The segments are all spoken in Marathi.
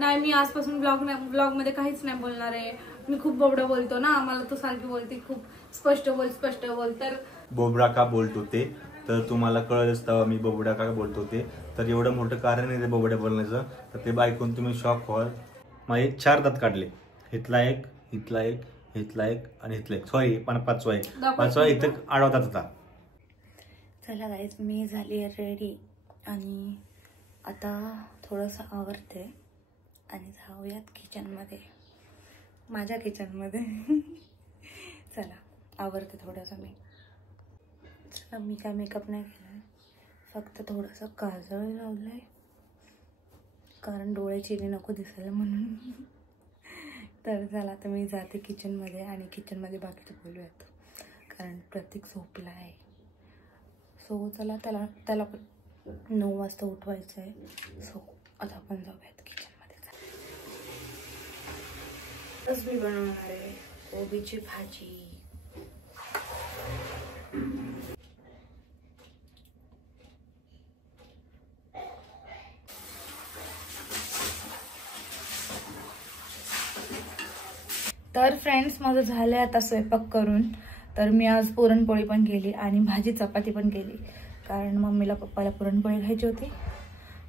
नाही मी आजपासून ब्लॉग मध्ये काहीच नाही बोलणार आहे. मी खूप बोबडा बोलतो ना, मला तो सारखी बोलते खूप स्पष्ट बोल. तर बोबडा का बोलतो ते तर तुम्हाला कळलंच तेव्हा मी बोबडा का बोलतो ते. तर एवढं मोठं कारण आहे ते बोबड्या बोलण्याचं, तर ते ऐकून तुम्ही शॉक व्हाल. माझे 4 दात काढले. इथला एक, इथला एक, इथला एक आणि इथला एक. सॉरी पण 5वा आहे. 5वा इथं आडवतात होता. चला गाईज, मी झाली रेडी आणि आता थोडंसं आवरते आणि जाऊयात किचनमध्ये, माझ्या किचनमध्ये. चला आवरते थोडंसं मी. चला मी काय मेकअप नाही केला, फक्त थोडंसं काजळ लावलं आहे कारण डोळे चिरी नको दिसायला म्हणून. तर चला आता मी जाते किचनमध्ये आणि किचनमध्ये बाकीचं बोलूयात कारण प्रत्येक झोपला आहे. सो चला त्याला पण 9 वाजता उठवायचं आहे. सो आता आपण जाऊयात किचनमध्ये. आज मी बनवणार आहे कोबीची भाजी. तर फ्रेंड्स, माझं झालं आहे आता स्वयंपाक करून. तर मी आज पुरणपोळी पण केली आणि भाजी चपाती पण केली कारण मम्मीला पप्पाला पुरणपोळी खायची होती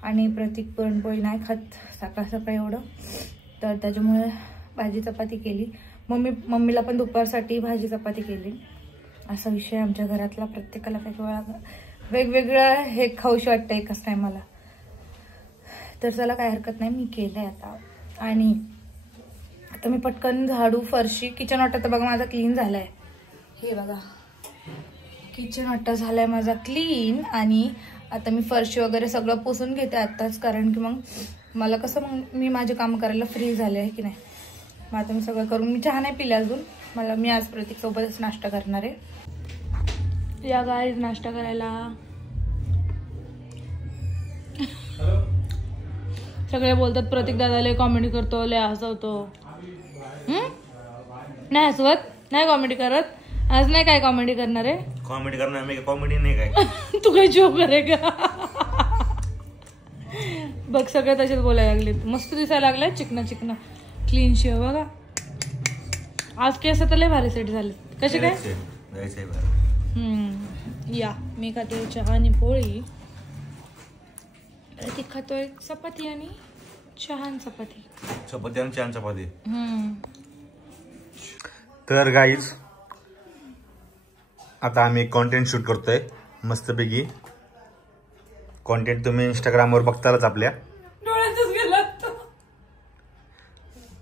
आणि प्रतीक पुरणपोळी नाही खात सकाळ एवढं, तर त्याच्यामुळे भाजी चपाती केली. मम्मीला पण दुपारसाठी भाजी चपाती केली. असा विषय आमच्या घरातला. प्रत्येकाला वेगवेगळं हे खाऊशी वाटतं एकाच टायमाला. तर चला काय हरकत नाही, मी केलंय आता. आणि आता मी पटकन झाडू फरशी किचन वाटा तर बघा माझा क्लीन झालाय. हे बघा किचन वाटा झालाय माझा क्लीन आणि आता मी फरशी वगैरे सगळं पुसून घेते आत्ताच कारण की मग मला कसं मग मी माझे काम करायला फ्री झाले आहे की नाही. मग आता मी सगळं करून, मी चहा नाही पिले अजून. मी आज प्रतीक सोबतच नाश्ता करणार आहे. या गाईज नाश्ता करायला. सगळे बोलतात प्रतीक दादाला कॉमेडी करतो, लय हसवतो. नाही हसवत, नाही कॉमेडी करत. आज नाही काय कॉमेडी करणार आहे? कॉमेडी करणार मी, कॉमेडी नाही काय. तू काय जोकर आहे का? बघ सगळे तसेच बोलायला लागले. मस्त दिसायला लागलाय, चिकना क्लीन शेव बघा. आज केस तर लय भारी सेट झाले. कसे काय? या मी खाते चहा आणि पोळी, ती खातोय चपाती आणि चहा आणि चपाती. तर गाईज आता आम्ही कॉन्टेंट शूट करतोय मस्तपैकी. कॉन्टेंट तुम्ही इंस्टाग्रामवर बघतालच आपल्या.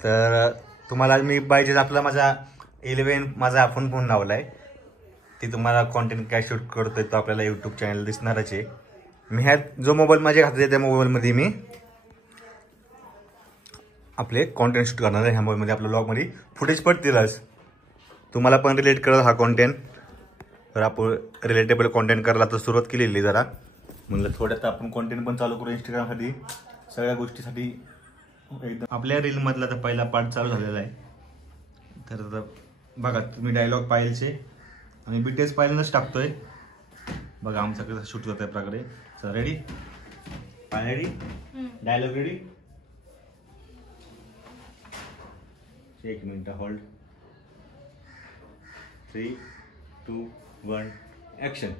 तर तुम्हाला मी पाहिजे आपला माझा 11 माझा आपण फोन लावलाय, ते तुम्हाला कॉन्टेंट काय शूट करतोय तो आपल्याला यूट्यूब चॅनल दिसणारच आहे. मी ह्यात जो मोबाईल माझ्या हातात आहे त्या मोबाईलमध्ये मी आपले कॉन्टेंट शूट करणार आहे. ह्या मोबाईलमध्ये आपल्या ब्लॉगमध्ये फुटेज पडतीलच, तुम्हाला पण रिलेट करत हा कॉन्टेंट. तर आपण रिलेटेबल कॉन्टेंट करायला तर सुरुवात केलेली जरा, म्हणलं थोड्यात आपण कॉन्टेंट पण चालू करू इंस्टाग्रामसाठी, सगळ्या गोष्टीसाठी. एकदम आपल्या रीलमधला तर पहिला पार्ट चालू झालेला आहे. तर आता बघा तुम्ही डायलॉग पाहिलचे आणि बीटीएस पाहिलेच टाकतोय. बघा आमचं कसं शूट होत आहे प्रकारे. चल ready, ready, dialogue ready. 1 minute hold. 3, 2, 1 action.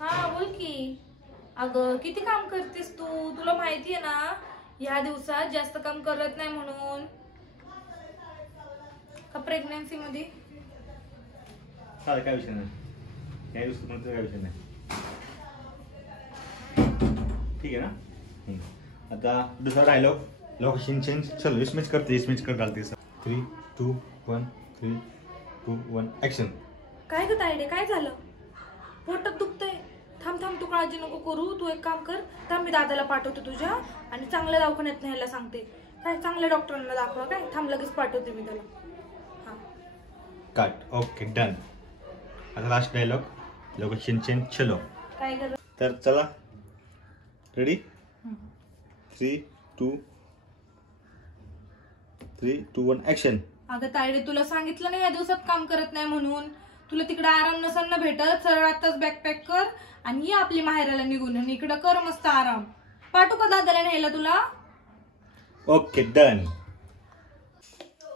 हा बोल की. अगं किती काम करतेस तू, तुला माहिती आहे ना ह्या दिवसात जास्त काम करत नाही म्हणून. का प्रेग्नन्सी मध्ये काय विषय नाही, या दिवसात म्हणतो काय विषय नाही, ठीक आहे ना. आता दुसरा डायलॉग, लोकेशन चेंज. चल इसमेच कर डालते. 3, 2, 1 3, 2, 1 ऍक्शन. काय ग तायडे, काय झालं? पोटात दुखतंय. थांब तू काळजी नको करू. तू एक काम कर, थांब मी दादाला पाठवते तुझ्या आणि चांगल्या दवाखान्यात न्यायला सांगते. काय चांगल्या डॉक्टरांना दाखवा. काय थांब, लगेच पाठवते मी त्याला. हा कट. Okay done. आता लास्ट डायलॉग, लोकेशन चेंज. चलो काय कर. तर चला रेडी. 3, 2, 1 ऍक्शन. अगं तायडे, तुला सांगितलं नाही या दिवसात काम करत नाही म्हणून. तुला तिकडे आराम नसेल ना भेटत, सरळ आताच बॅग पॅक कर आणि ये आपली माहेराला निघून. आणि इकडं कर मस्त आराम. पाठवू का दादाला न्यायला तुला? Okay done.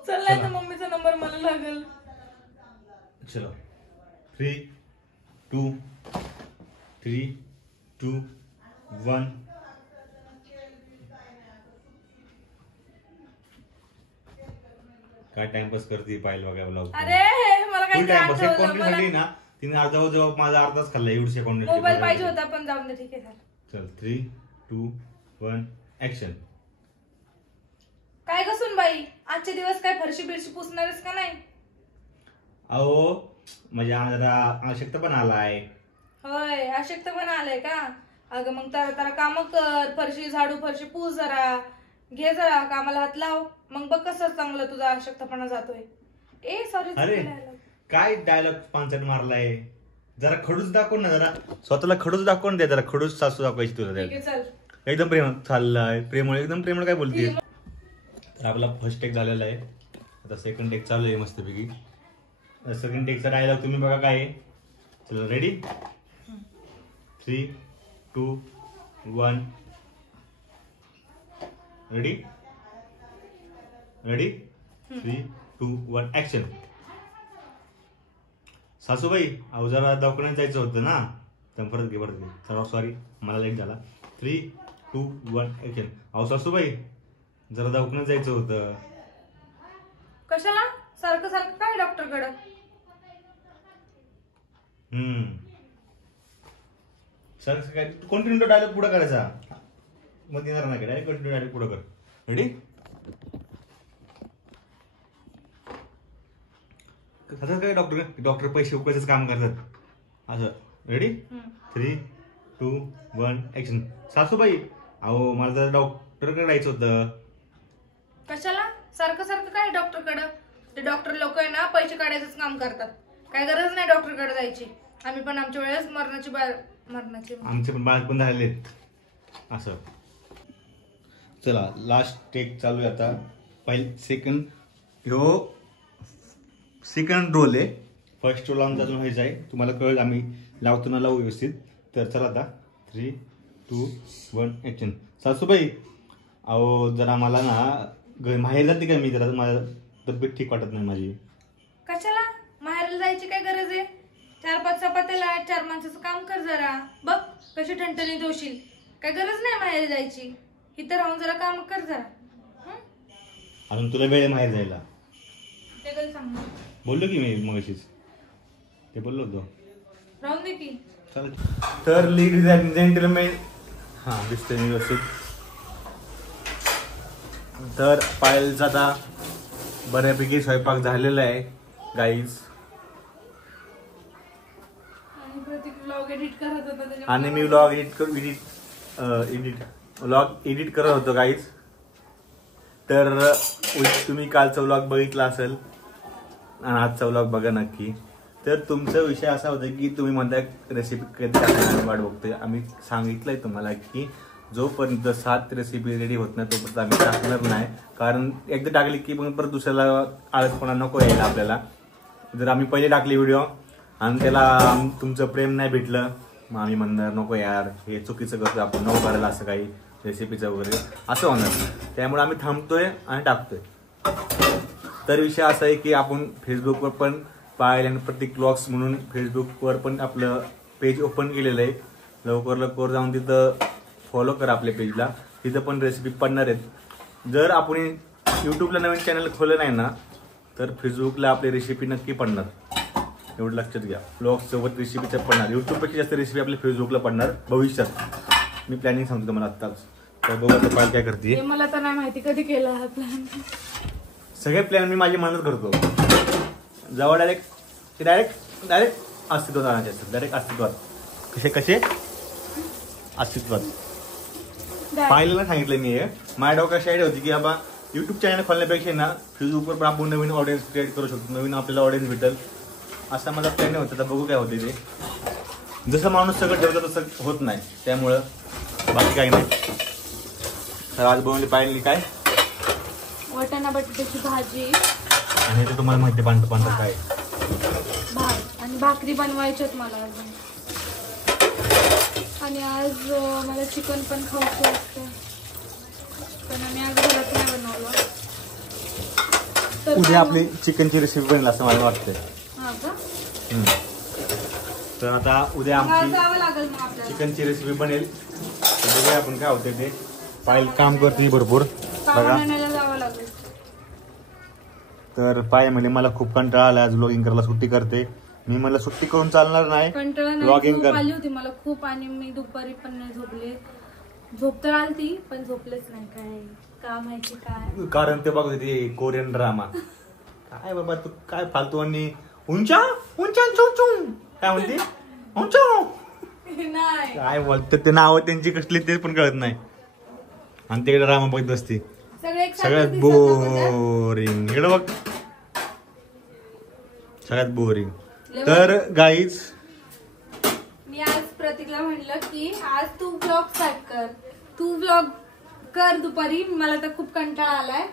चाललाय तर मम्मीचा नंबर मला लागेल. चलो 3 2 3 2 1. काय टाइमपास करते पाहिलं बघा ब्लॉग. अरे मला काही टाइमपास आठवलं कॉन्टेंट ना तिने जवळ माझा अर्धाच खाल्ला एवढे कॉन्टेंट. मोबाईल पाहिजे होता पण जाऊन दे. ठीक आहे चल 3 2 1 ऍक्शन. काय गसून बाई आजचे दिवस काय फरशी बिरशी पुसणारच का नाही? अहो म्हणजे जरा आवश्यकता पण आलाय. होय अशक्तपणा आलाय का? अगं मग तर काम कर, फरशी झाडू फरशी पूस जरा, घे जरा कामाला हात लाव, मग बघ कसं चांगलं तुझा अशक्तपणा जातोय. सॉरी. अरे काय डायलॉग पांचट मारलाय. जरा खडूस दाखव ना, जरा स्वतःला खडूस दाखव ना. जरा खडूस सासू दाखवायची तुला. चल एकदम प्रेम चाललाय. प्रेमळ एकदम प्रेमळ काय बोलते. तर आपला फर्स्ट टेक झालेला आहे. आता सेकंड टेक चालू आहे मस्तपैकी. सेकंड टेकचा डायलॉग तुम्ही बघा काय आहे. चला रेडी 3 2 1. Ready ready 3 2 1 action. सासूबाई अहो जरा दवाखान्यात जायचं होतं ना. तर परत घे चला सॉरी मला लेट झाला. 3 2 1 ऍक्शन. अहो सासूबाई जरा दवाखान्यात जायचं होतं. कशाला सारखं सारखं काय डॉक्टर कडे? सर काय कंटिन्यू डायलॉग पुढे करायचा. मग येणार नाही डायरेक्ट कंटिन्यू डायलॉग पुढे कर. रेडी असं काय डॉक्टर पैसे उकळायचं काम करतात असं. Ready 3 2 1 action. सासूबाई अहो मला जरा डॉक्टरकडे जायचं होतं. कशाला सारखं सारखं काय डॉक्टर कडे? ते डॉक्टर लोक आहे ना पैसे काढायचंच काम करतात. काय गरज नाही डॉक्टर कडे जायची. आम्ही पण आमच्या वेळेस मरणाचे आमचे पण बाळ पण झालेले असं. चला लास्ट टेक चालू आहे आता. पहिले सेकंड रोल आहे. फर्स्ट रोल आमचा अजून व्हायचा आहे. तुम्हाला कळलं आम्ही लावतो ना लावू व्यवस्थित. तर चला आता 3 2 1 ऍक्शन. सासूबाई अहो जरा मला ना माहेर जाते का मी जरा माझ्या तब्येत ठीक वाटत नाही माझी. कशाला माहेरला जायची काय गरज आहे? 4-5 चपात्याला 4 माणसाचं काम कर जरा. बघ कशी ठणठणीत होशील. काय गरज नाही माहेर जायची. इथं राहून जरा काम कर जरा. अजून तुला वेळ माहेर जायला. ते कधी सांग बोललो की मी मगाशीच ते बोललो होतो. राहून दे की. तर लेडीज अँड जेंटलमेन दिसतंय मी व्यवस्थित. तर पायलचा आता बऱ्यापैकी स्वयंपाक झालेला आहे गाईज. आणि मी व्लॉग एडिट करत होतो गाईज. तर तुम्ही कालचा व्लॉग बघितला असेल आणि आजचा व्लॉग बघा नक्की. तर तुमचा विषय असा होता की तुम्ही म्हणता रेसिपी कधी टाकण्याची वाट बघतोय. आम्ही सांगितलंय तुम्हाला की जोपर्यंत 7 रेसिपी रेडी होत नाही तोपर्यंत आम्ही टाकणार नाही. कारण एकदा टाकली की मग परत दुसऱ्याला आळसपणा नको यायला आपल्याला. जर आम्ही पहिले टाकली व्हिडिओ आणि त्याला तुमचं प्रेम नाही भेटलं मग आम्ही म्हणणार नको यार हे चुकीचं करतो आपण, नको करायला असं काही रेसिपीचं वगैरे असं होणार. त्यामुळे आम्ही थांबतोय आणि टाकतोय. तर विषय असा आहे की आपण फेसबुकवर पण पायल आणि प्रतीक व्लॉग्स म्हणून फेसबुकवर पण आपलं पेज ओपन केलेलं आहे. लवकर जाऊन तिथं फॉलो करा आपल्या पेजला. तिथं पण रेसिपी पडणार आहेत. जर आपण यूट्यूबला नवीन चॅनल खोललं नाही ना तर फेसबुकला आपली रेसिपी नक्की पडणार. एवढं लक्षात घ्या. ब्लॉग्स सोबत रेसिपीच्या पडणार. यूट्यूबपेक्षा जास्त रेसिपी आपल्या फेसबुकला पडणार भविष्यात. मी प्लॅनिंग सांगतो तुम्हाला आत्ताच. तर बघू आता पायल काय करते. मला तर नाही माहिती कधी केला हा प्लॅन. सगळे प्लॅन मी माझी मनात करतो. जेव्हा डायरेक्ट अस्तित्वात आणायचे असतात. डायरेक्ट अस्तित्वात. कसे अस्तित्वात. पाहिलं सांगितलं मी हे. माझ्या डोक्याची आयडिया होती की बाबा युट्यूब चॅनल खोलण्यापेक्षा ना फेसबुकवर पण आपण नवीन ऑडियन्स क्रिएट करू शकतो. नवीन आपल्याला ऑडियन्स भेटेल असा माझा प्लॅन होता. तर बघू काय होते ते. जसं माणूस सगळं ठेवतं तसं होत नाही. त्यामुळं बाकी काही नाही. तर आज बनवली पाहिली काय वाटाणा बटाट्याची भाजी आणि ते तुम्हाला माहिती पांढरं काय भात आणि भाकरी बनवायच्यात मला अजून. आणि आज मला चिकन पण खायचं असतं पण आम्ही आज घरात नाही बनवलं. तर उद्या आपली चिकनची रेसिपी बनेल असं मला वाटतंय. हा का? तर आता उद्या मग आमची जावं लागेल मग आपल्याला. चिकनची रेसिपी बनेल. तर बघूया आपण काय होते ते. पायल काम करते भरपूर सामान बघा. आणायला जावं लागेल. तर पाय म्हणे मला खूप कंटाळा आला, आज व्लॉगिंग करायला सुट्टी करते. मी मला सुट्टी करून चालणार नाही, कंटाळा नाही, व्लॉगिंग झोप कर. आली होती मला खूप आणि मी दुपारी पण नाही झोपले. झोप तर आलती पण झोपलेच नाही. काय काम आहे की काय? कारण ते बघ ते कोरियन ड्रामा. काय बाबा तू काय फालतू आणि उंचा उंचा चुंचुंग काय म्हणते उंचा नाही काय बोलते ते नाव त्यांची कसली ते पण कळत नाही. आणि ते ड्रामा बघत असते सगळ्यात बोरिंग. इकडे बघ सगळ्यात बोरिंग. तर गाईज मी आज प्रतीकला म्हणलं की आज तू व्लॉग स्टार्ट कर, तू व्लॉग कर दुपारी. मला तर खूप कंटाळा आलाय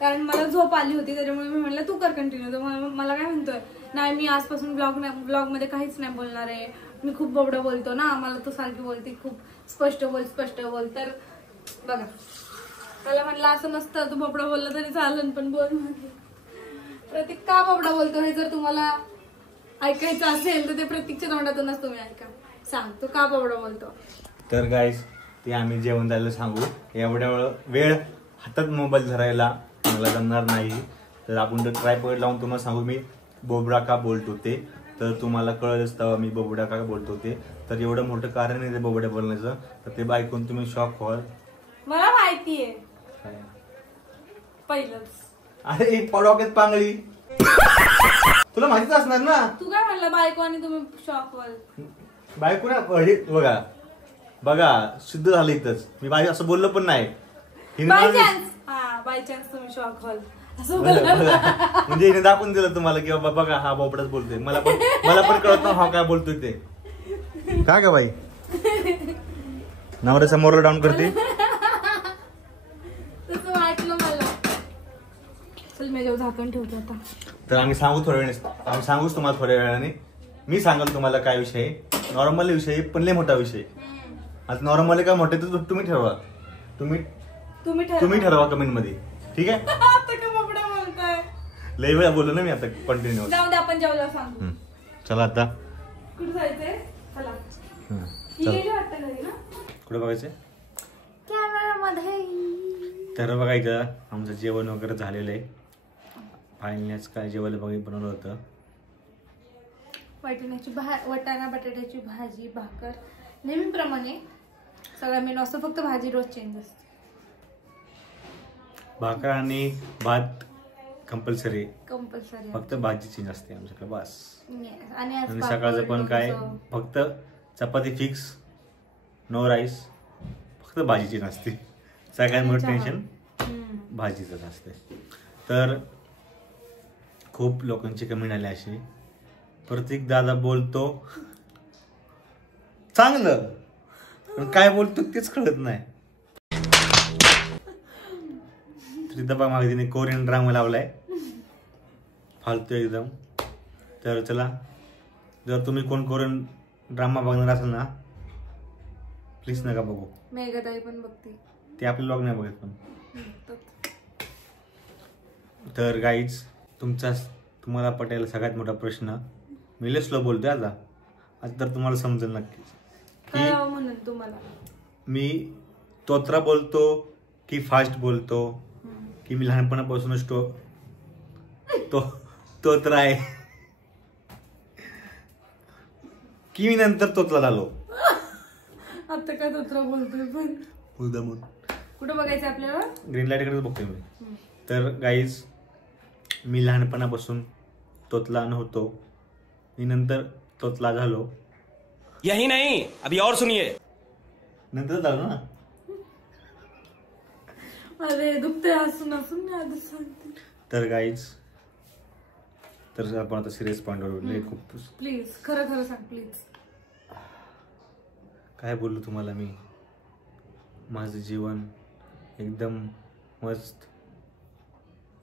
कारण मला झोप आली होती, त्याच्यामुळे मी म्हणलं तू कर कंटिन्यू. तर मला काय म्हणतोय, नाही मी आजपासून ब्लॉग मध्ये काहीच नाही बोलणार आहे, मी खूप बोबडं बोलतो ना, मला तू सारखी बोलते, खूप स्पष्ट बोल. तर बघा त्याला म्हणलं असं नसतं, तू बोबडं बोललं तरी चालेल पण बोल म्हणजे. प्रतीक का बोबडा बोलतो हे जर तुम्हाला ऐकायचं असेल तर ते प्रतीकच्या तोंडातूनच तुम्ही ऐका. सांग तू का बोबडा बोलतो. तर गाईज ते आम्ही जेवण द्यायला सांगू. एवढ्या वेळ हातात मोबाईल धरायला मला जमणार नाही. तर आपण तर ट्रायपॉड लावून तुम्हाला सांगू मी बोबडा का बोलतो ते. तर तुम्हाला कळलंच तेव्हा मी बोबडा का बोलतो ते. तर एवढं मोठं कारण आहे ते बोबड्या बोलण्याचं. तर ते ऐकून तुम्ही शॉक व्हाल. मला माहितीये पहिलंच. अरे पडोक्यात पांगळी तुला माहितीच असणार ना. तू काय म्हणलं बायको आणि तुम्ही शॉक व्हाल. बायको ना बघा बघा सिद्ध झालं इथंच. मी बाई असं बोललो पण नाही. बाय चान्स तुम्ही शॉक व्हाल असं म्हणजे हिने दाखवून दिलं तुम्हाला की बाबा बघा हा बोबडाच बोलतोय. मला पण कळत ना हा काय बोलतोय ते. काय का बाई नवऱ्या समोर डाऊन करते. तसं वाटलं मला. चल मी झाकण ठेवतो आता. तर आम्ही सांगू थोड्या वेळाने. आम्ही सांगूच तुम्हाला थोड्या वेळाने. मी सांगाल तुम्हाला काय विषय आहे. नॉर्मल विषय पण लय मोठा विषय. आता नॉर्मल काय मोठे तर तुम्ही ठरवा. तुम्ही ठरवा कमेंट मध्ये. ठीक आहे. आता का बोबडा बोलताय. लय वेळा बोललो ना मी आता कंटिन्यू. जाऊ दे आपण जेवला सांगू. चला आता कुठे जायचंय. चला ही चला गेली वाटतं घरी ना. कुठे बघायचं कॅमेरामध्ये. तर बघायचं आमचं जेवण वगैरे झालेलं आहे. फायनलीच काय जेवायला बनवलं होतं. वाटाणा बटाट्याची भाजी, भाकर नेहमीप्रमाणे सगळा मेनू असतो, फक्त भाजी रोज चेंज असते. भाकर आणि भात कंपल्सरी. कंपल्सरी फक्त भाजी चेंज असते आमच्याकडे बस. आणि आणि सकाळचं पण काय फक्त चपाती फिक्स, नो राईस, फक्त भाजीची नसते. सगळ्यात मोठं टेन्शन भाजीचंच असते. तर खूप लोकांची कमेंट आली अशी, प्रतीक दादा बोलतो चांगलं पण काय बोलतो तेच कळत नाही. दबा मागे तिने कोरियन ड्रामा लावलाय फालतू एकदम. तर चला जर तुम्ही कोण कोरियन ड्रामा बघणार असाल ना प्लीज नका बघू. मेघाताई पण बघते ते आपले ब्लॉग नाही बघत पण. तर गाईज तुम्हाला पटेल सगळ्यात मोठा प्रश्न. मी लय स्लो बोलतोय आता तर तुम्हाला समजेल नक्कीच काय म्हणून तुम्हाला मी तोत्रा बोलतो की फास्ट बोलतो की मी लहानपणापासूनच तोत्रा आहे की मी नंतर तोतला झालो. आता काय तोत्रा बोलतोय पण मुद्दामून. कुठं बघायचं आपल्याला. ग्रीन लाईटकडेच बघतोय मी. तर गाईज मी लहानपणापासून तोतला नव्हतो, मी नंतर तोतला झालो. यही नहीं अभी और सुनिए. नंतर झालो ना. अरे दुखते हसून हसून मी आधीच सांगते. तर गाईज तर आपण आता सिरियस पॉइंटवर खूप प्लीज खरं सांग प्लीज. काय बोललो तुम्हाला मी. माझं जीवन एकदम मस्त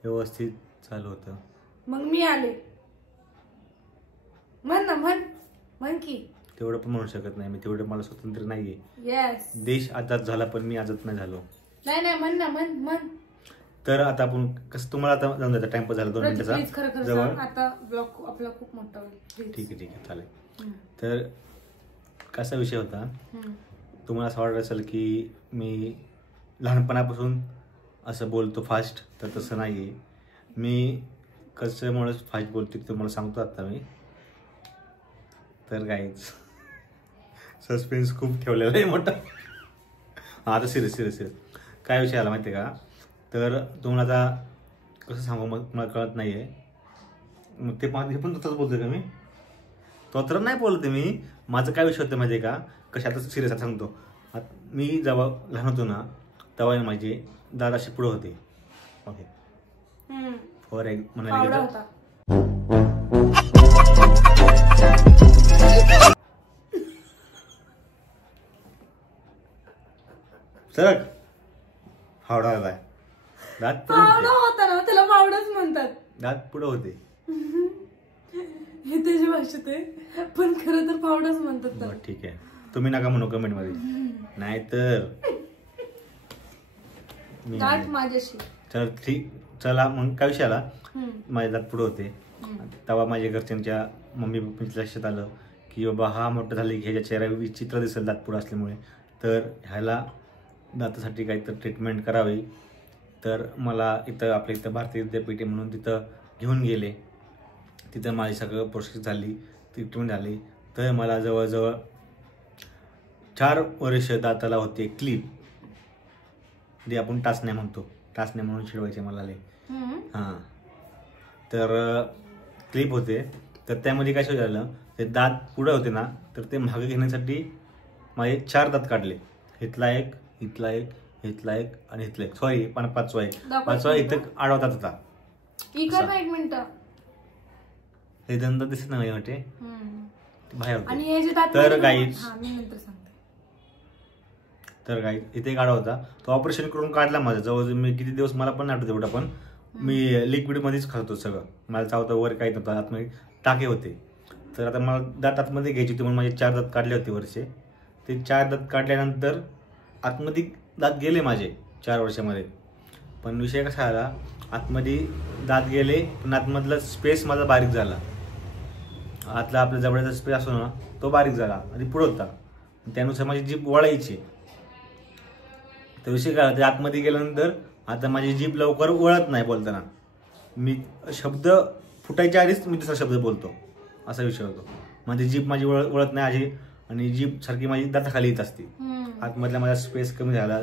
व्यवस्थित चालू होतं. मग मी आले. म्हण ना म्हण की. तेवढं पण म्हणू शकत नाही मी. तेवढं मला स्वातंत्र्य नाहीये. येस. देश आजाद झाला पण मी आजाद नाही झालो. नाही म्हण ना म्हण. तर आता आपण कसं तुम्हाला आता जाऊन जायचं टाइमपास झाला 2 प्लीज खरं मिनिटाचा खरं जवळ. सांग, आता ब्लॉग आपला खूप मोठा होईल. ठीक आहे चालेल. तर कसा विषय होता, तुम्हाला असं वाटत असेल की मी लहानपणापासून असं बोलतो फास्ट, तर तसं नाही आहे. मी कशामुळे फास्ट बोलतो ते तुम्हाला सांगतो आता मी. तर काहीच सस्पेन्स खूप ठेवलेला आहे मोठा. हां आता सिरियस काय विषय आला माहिती आहे का, तर तुम्हाला आता कसं सांगू मग मला कळत नाही आहे. मग ते पण तसंच बोलतोय का मी, तो तर नाही बोलते मी. माझं काय विषय होतं माहिती आहे का, कशा आता सिरियस सांगतो. मी जेव्हा लहान होतो ना तेव्हा माझे दादा असे पुढं होते. ओके फॉर म्हणाले फावडा गेलं होता. सरक फावडा आलाय. दात पुढं फावडा होते, होता ना, त्याला फावडाच म्हणतात. दात पुढं होते. हे त्याची भाषेत आहे, पण खरं तर फावडाच म्हणतात त्याला. बरं ठीक आहे, तुम्ही नका म्हणू कमेंट मध्ये, नाहीतर मी गाठ माझ्याशी. तर ठीक. चला मग काय विषय आला, माझे दात पुढे होते. तेव्हा माझ्या घरच्यांच्या मम्मी पप्पांच्या लक्षात आलं की बाबा हा मोठा झाले की ह्याच्या चेहरा विचित्र दिसेल दात पुढं असल्यामुळे, तर ह्याला दातासाठी काहीतरी ट्रीटमेंट करावी. तर मला इथं आपल्या इथं भारतीय विद्यापीठ आहे म्हणून तिथं घेऊन गेले. तिथं माझी सगळं प्रोसेस झाली, ट्रीटमेंट झाली. तर मला जवळजवळ 4 वर्ष दाताला होते क्लिप, जे आपण टाचण्या म्हणतो, टाचण्या म्हणून शिडवायचे मला लय. हां तर क्लिप होते. तर त्यामध्ये काय झालं, ते दात पुढे होते ना, तर ते मागे घेण्यासाठी माझे 4 दात काढले. इथला एक, इथला एक, इथला एक आणि इथला एक, सॉरी 5वा एक, 5वा इथं आडवा दात होता. इकडं ना 1 मिनिट. हे दंत दिसत नाही वाटे बाहेर आणि होते. हे जे दात तर नाही- गाईज हा, मी नंतर सांगते. तर गाईज इथे एक आडवा होता, तो ऑपरेशन करून काढला माझा. जवळ मी किती दिवस मला पण नाही आठवत एवढा, पण मी लिक्विड मध्येच खात होतो सगळं. मला चावता वर काही नव्हतं, आतमध्ये टाके होते. तर आता मला दात आतमध्ये घ्यायची होती म्हणून माझे 4 दात काढले होते वर्षे. ते 4 दात काढल्यानंतर आतमध्ये दात गेले माझे 4 वर्षामध्ये. पण विषय कसा आला, आतमध्ये दात गेले पण आतमधला स्पेस माझा बारीक झाला. आतला आपल्या जबड्याचा स्पेस असतो ना, तो बारीक झाला आणि पुढं होता. त्यानुसार माझी जीभ वळायची. तर विषय काय होता, आतमध्ये गेल्यानंतर आता माझी जीभ लवकर वळत नाही बोलताना. मी शब्द फुटायच्या आधीच मी दुसरा शब्द बोलतो, असा विषय होतो. माझी जीभ माझी वळत नाही अशी, आणि जीभ सारखी माझी दाताखाली येत असते. आतमधला माझा स्पेस कमी झाला.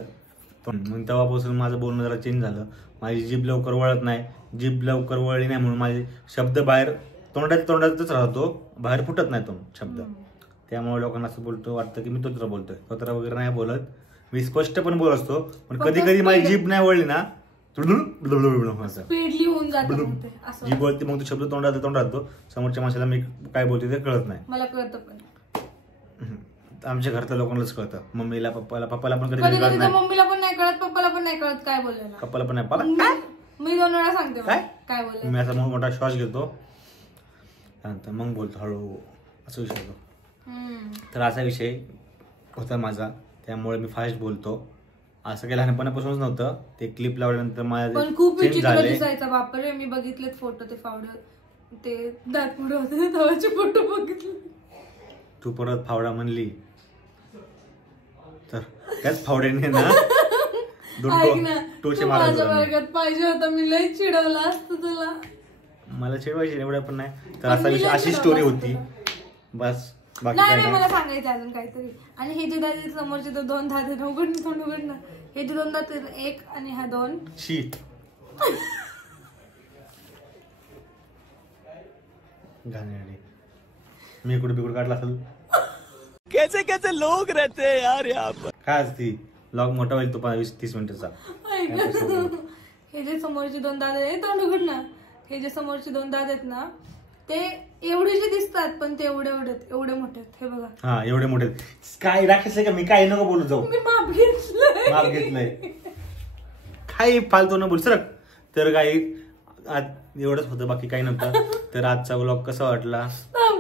मग तेव्हापासून माझं बोलणं जरा चेंज झालं. माझी जीभ लवकर वळत नाही. जीभ लवकर वळली नाही म्हणून माझे शब्द बाहेर तोंडातच राहतो, बाहेर फुटत नाही तो शब्द. त्यामुळे लोकांना असं वाटतं की मी तोत्रा बोलतोय. तोत्रा वगैरे नाही बोलत, मी स्पष्ट पण बोलत असतो. पण कधी कधी माझी जीभ नाही वळली ना, स्पीडली होऊन जातं मग ते, असं. जीभ वळती, मग तो शब्द तोंडात राहतो. समोरच्या माणसाला मी काय बोलते ते कळत नाही. मला कळतं पण. आमच्या घरातल्या लोकांनाच कळतं, मम्मीला पप्पाला पण कधी कधी कळत कधी नाही. मम्मीला पण नाही कळत, पप्पाला पण नाही कळत काय बोललेलं. पप्पाला पण नाही. पप्पा मी 2 वेळा सांगते मग काय बोलले. मी असा मोठा श्वास घेतो, त्यानंतर मग बोलतो हळू, असं विषय होतो. तर असा विषय होता माझा, त्यामुळे मी फास्ट बोलतो. असं काही लहानपणापासूनच नव्हतं. ते क्लिप लावल्यानंतर पण माझे खूप चेंज विचित्र झाले. दिसायचा. बापरे, मी बघितलेत फोटो, ते फावडे, ते दात पुढे होते तेव्हाचे फोटो बघितले. तू परत फावडा म्हणली तर त्याच फावड्याने ना ऐक ना, टोचे तू माझ्या मारायला वर्गात पाहिजे होता, मी लय चिडवलं असतं तुला. मला चिडवायची एवढ्या पण नाही. तर पण असा मी विषय, लय अशी चिडवलं स्टोरी असतं होती तुला. बस, बाकी नाही काय नाही, नाही. मला सांगायचं अजून काहीतरी. आणि हे जे दात समोरचे 2 दात आहेत, उघडणं तोंड उघडणं, हे जे 2 दात आहेत, 1 आणि हा 2. शी गाणे मी कुठे बिकुड काढला असेल. कैसे कैसे लोग रहते हैं यार यहाँ पर. काय असती लॉग मोठा होईल तो 20-30 मिनिटाचा. ऐक ना, हे जे समोरचे 2 दात आहेत, तोंड उघडणं, हे जे समोरचे 2 दात आहेत ना, ते एवढेचे दिसतात पण ते एवढे मोठे आहेत. हे बघा. हा एवढे मोठे काय राक्षस आहे का मी, काय नको बोलू जाऊ. मी माप घेतलंय. माप घेतलंय काही फालतू न बोल सरक. तर काही आज एवढंच होतं, बाकी काही नव्हतं. तर आजचा व्लॉग कसा वाटला,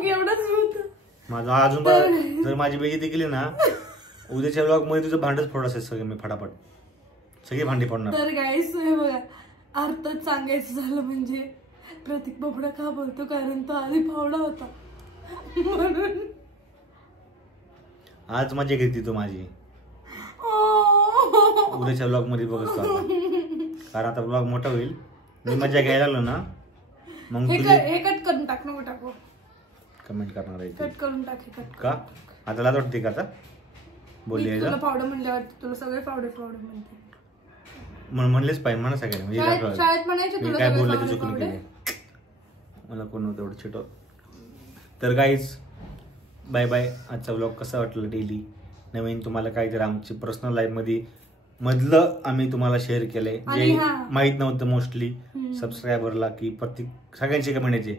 एवढंच होतं माझा अजून जर माझी बेइज्जती केली ना, उद्याच्या व्लॉग मध्ये तुझं भांडच फोड असेल सगळे, मी फटाफट सगळी भांडी फोडणार. तर गाईस हे बघा, अर्थात सांगायचं झालं म्हणजे प्रतीक बोबडा का बोलतो, कारण तो आधी फावडा होता म्हणून. आज मजा घेते तू माझी, उद्याच्या ब्लॉग मध्ये बघत चालला. कारण आता ब्लॉग मोठा होईल, मी मजा घ्यायला लागलो ना मग हे कट करून टाक, नको टाकू, कमेंट करणार आहे कट करून टाक. हे कट का आता लाज वाटते का आता बोलली तुला फावडं म्हणल्यावर तुला सगळे फावडे म्हणते. म्हणलेच पाहिजे म्हणा सगळ्यांनी म्हणजे शाळेत म्हणायचे मी तुला काय सगळे बोलले ते फावडे चुकून फावडे. केले, मला कोण नव्हतं एवढं चिटो. तर गाईज बाय बाय. आजचा ब्लॉग कसा वाटला डेली नवीन तुम्हाला काहीतरी आमची पर्सनल लाईफ मध्ये मधलं आम्ही तुम्हाला शेअर केलंय जे माहित नव्हतं मोस्टली सबस्क्रायबरला, की प्रत्येक सगळ्यांचे कमेंट यायचे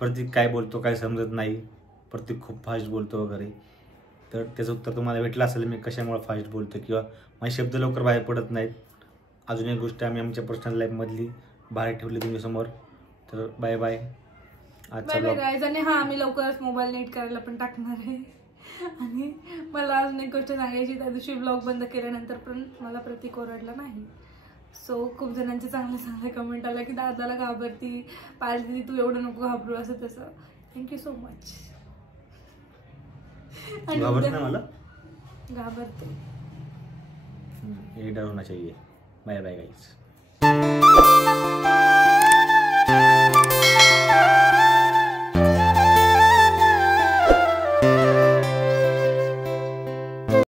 प्रत्येक काय बोलतो काय समजत नाही, प्रत्येक खूप फास्ट बोलतो वगैरे. तर त्याचं उत्तर तुम्हाला भेटलं असेल मी कशामुळे फास्ट बोलतो किंवा माझे शब्द लवकर बाहेर पडत नाहीत. अजून एक गोष्ट आम्ही आमच्या पर्सनल लाईफमधली बाहेर ठेवली तुमच्यासमोर. तर बाय बाय. आजचा बाय बाय ब्लॉग गाईज. आणि हा आम्ही लवकरच मोबाईल नेट करायला पण टाकणार आहे. आणि मला अजून एक गोष्ट सांगायची, त्या दिवशी ब्लॉग बंद केल्यानंतर पण मला प्रतीक ओरडला नाही. सो खूप जणांचे चांगले कमेंट आला की दादाला घाबरती, पाहिजे तू एवढं नको घाबरू असं तसं. Thank you so much. घाबरत नाही मला, घाबरते. ये डर होना चाहिए. Bye bye guys.